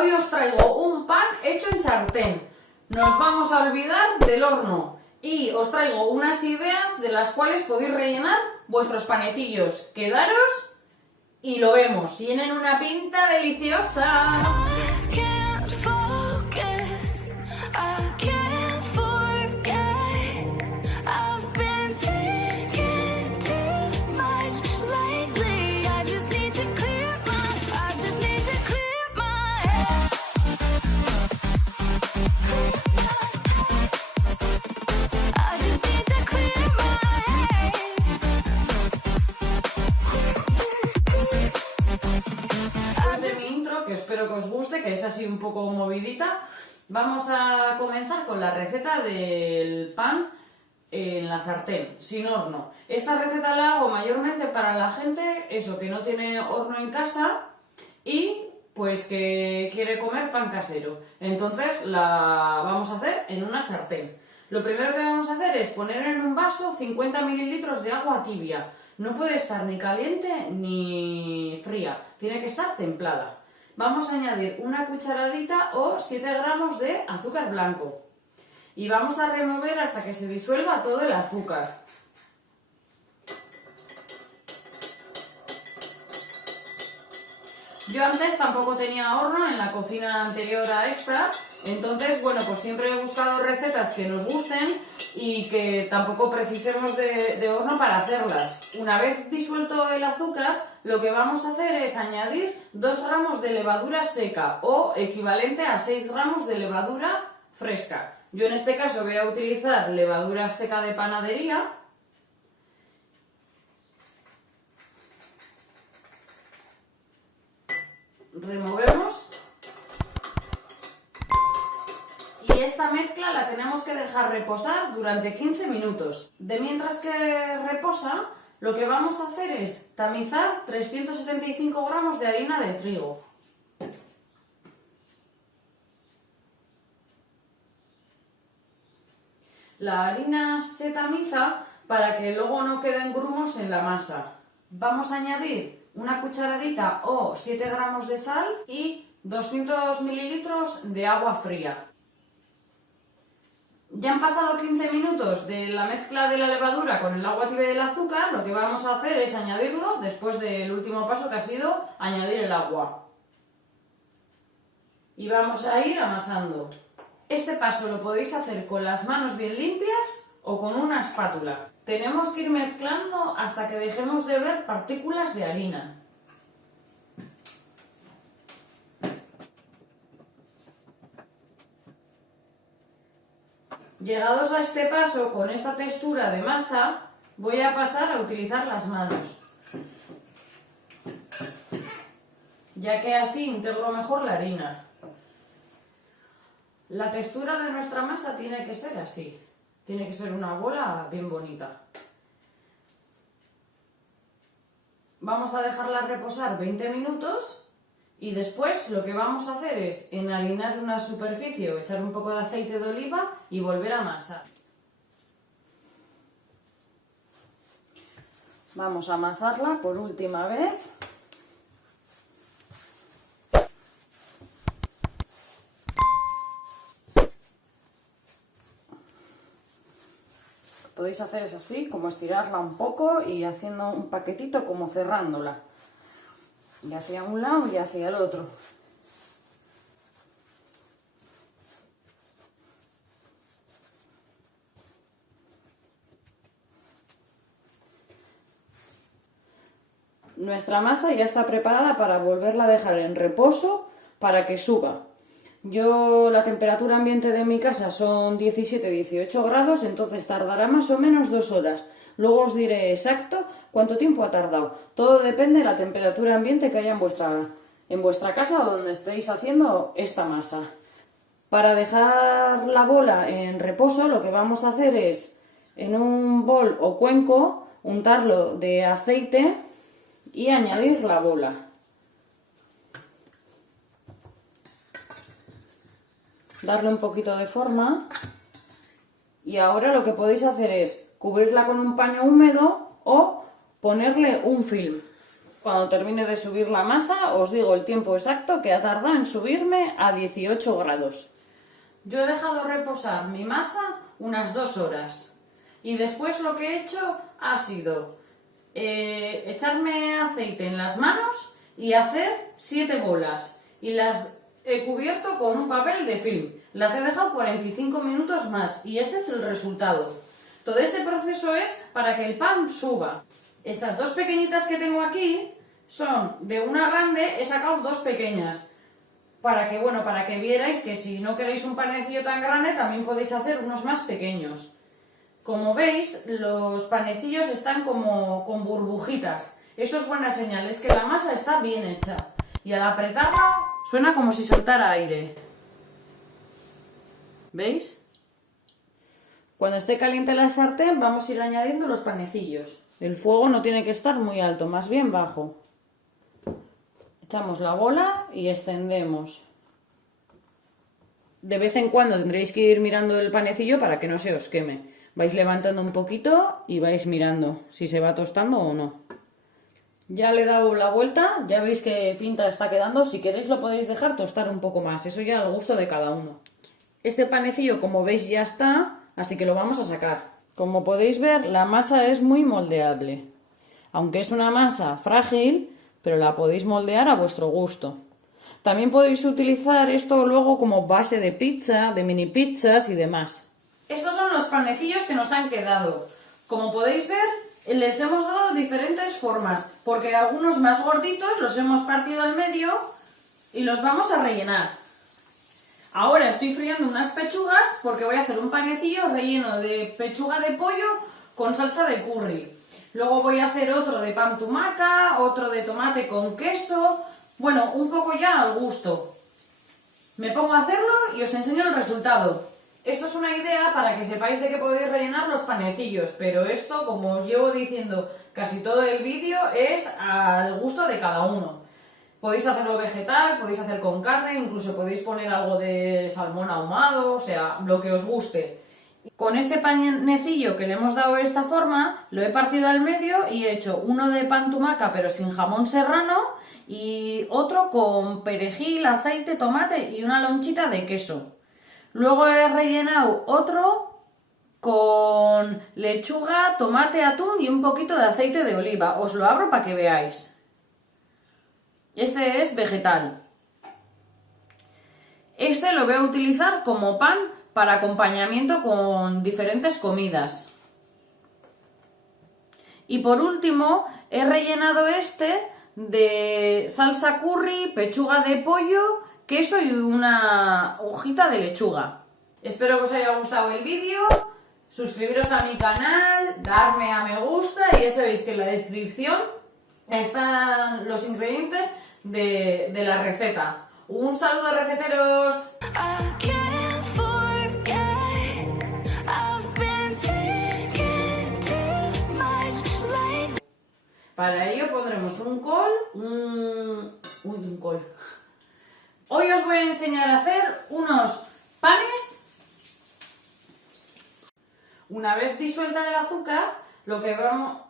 Hoy os traigo un pan hecho en sartén. Nos vamos a olvidar del horno y os traigo unas ideas de las cuales podéis rellenar vuestros panecillos. Quedaros y lo vemos. Tienen una pinta deliciosa. Que espero que os guste, que es así un poco movidita. Vamos a comenzar con la receta del pan en la sartén, sin horno. Esta receta la hago mayormente para la gente, eso, que no tiene horno en casa y pues que quiere comer pan casero. Entonces la vamos a hacer en una sartén. Lo primero que vamos a hacer es poner en un vaso 50 mililitros de agua tibia. No puede estar ni caliente ni fría, tiene que estar templada. Vamos a añadir una cucharadita o 7 gramos de azúcar blanco y vamos a remover hasta que se disuelva todo el azúcar. Yo antes tampoco tenía horno en la cocina anterior a esta, entonces bueno, pues siempre he buscado recetas que nos gusten y que tampoco precisemos de horno para hacerlas. Una vez disuelto el azúcar, lo que vamos a hacer es añadir 2 gramos de levadura seca o equivalente a 6 gramos de levadura fresca. Yo en este caso voy a utilizar levadura seca de panadería. Removemos. Y esta mezcla la tenemos que dejar reposar durante 15 minutos. De mientras que reposa, lo que vamos a hacer es tamizar 375 gramos de harina de trigo. La harina se tamiza para que luego no queden grumos en la masa. Vamos a añadir una cucharadita o 7 gramos de sal y 200 mililitros de agua fría. Ya han pasado 15 minutos de la mezcla de la levadura con el agua tibia y el azúcar. Lo que vamos a hacer es añadirlo después del último paso que ha sido añadir el agua. Y vamos a ir amasando. Este paso lo podéis hacer con las manos bien limpias o con una espátula. Tenemos que ir mezclando hasta que dejemos de ver partículas de harina. Llegados a este paso, con esta textura de masa, voy a pasar a utilizar las manos, ya que así integro mejor la harina. La textura de nuestra masa tiene que ser así, tiene que ser una bola bien bonita. Vamos a dejarla reposar 20 minutos. Y después lo que vamos a hacer es enharinar una superficie o echar un poco de aceite de oliva y volver a amasar. Vamos a amasarla por última vez. Lo que podéis hacer es así, como estirarla un poco y haciendo un paquetito como cerrándola. Y hacia un lado y hacia el otro. Nuestra masa ya está preparada para volverla a dejar en reposo para que suba. Yo la temperatura ambiente de mi casa son 17-18 grados, entonces tardará más o menos 2 horas. Luego os diré exacto cuánto tiempo ha tardado. Todo depende de la temperatura ambiente que haya en vuestra casa o donde estéis haciendo esta masa. Para dejar la bola en reposo, lo que vamos a hacer es, en un bol o cuenco, untarlo de aceite y añadir la bola. Darle un poquito de forma. Y ahora lo que podéis hacer es cubrirla con un paño húmedo o ponerle un film. Cuando termine de subir la masa, os digo el tiempo exacto que ha tardado en subirme a 18 grados. Yo he dejado reposar mi masa unas 2 horas. Y después lo que he hecho ha sido echarme aceite en las manos y hacer 7 bolas. Y las he cubierto con un papel de film. Las he dejado 45 minutos más y este es el resultado. Todo este proceso es para que el pan suba. Estas 2 pequeñitas que tengo aquí son de una grande, he sacado 2 pequeñas. Para que vierais que si no queréis un panecillo tan grande, también podéis hacer unos más pequeños. Como veis, los panecillos están como con burbujitas. Esto es buena señal, es que la masa está bien hecha. Y al apretarla, suena como si soltara aire. ¿Veis? Cuando esté caliente la sartén, vamos a ir añadiendo los panecillos. El fuego no tiene que estar muy alto, más bien bajo. Echamos la bola y extendemos. De vez en cuando tendréis que ir mirando el panecillo para que no se os queme. Vais levantando un poquito y vais mirando si se va tostando o no. Ya le he dado la vuelta, ya veis qué pinta está quedando. Si queréis lo podéis dejar tostar un poco más, eso ya al gusto de cada uno. Este panecillo, como veis, ya está, así que lo vamos a sacar. Como podéis ver, la masa es muy moldeable. Aunque es una masa frágil, pero la podéis moldear a vuestro gusto. También podéis utilizar esto luego como base de pizza, de mini pizzas y demás. Estos son los panecillos que nos han quedado. Como podéis ver, les hemos dado diferentes formas, porque algunos más gorditos los hemos partido al medio y los vamos a rellenar. Ahora estoy friendo unas pechugas porque voy a hacer un panecillo relleno de pechuga de pollo con salsa de curry. Luego voy a hacer otro de pan tumaca, otro de tomate con queso. Bueno, un poco ya al gusto. Me pongo a hacerlo y os enseño el resultado. Esto es una idea para que sepáis de qué podéis rellenar los panecillos, pero esto, como os llevo diciendo casi todo el vídeo, es al gusto de cada uno. Podéis hacerlo vegetal, podéis hacer con carne, incluso podéis poner algo de salmón ahumado, o sea, lo que os guste. Con este panecillo que le hemos dado esta forma, lo he partido al medio y he hecho uno de pan tumaca pero sin jamón serrano y otro con perejil, aceite, tomate y una lonchita de queso. Luego he rellenado otro con lechuga, tomate, atún y un poquito de aceite de oliva. Os lo abro para que veáis. Este es vegetal. Este lo voy a utilizar como pan para acompañamiento con diferentes comidas. Y por último, he rellenado este de salsa curry, pechuga de pollo, queso y una hojita de lechuga. Espero que os haya gustado el vídeo. Suscribiros a mi canal, darme a me gusta y ya sabéis que en la descripción están los ingredientes de la receta. ¡Un saludo, receteros! Para ello pondremos un col, un col. Hoy os voy a enseñar a hacer unos panes. Una vez disuelta el azúcar, lo que vamos...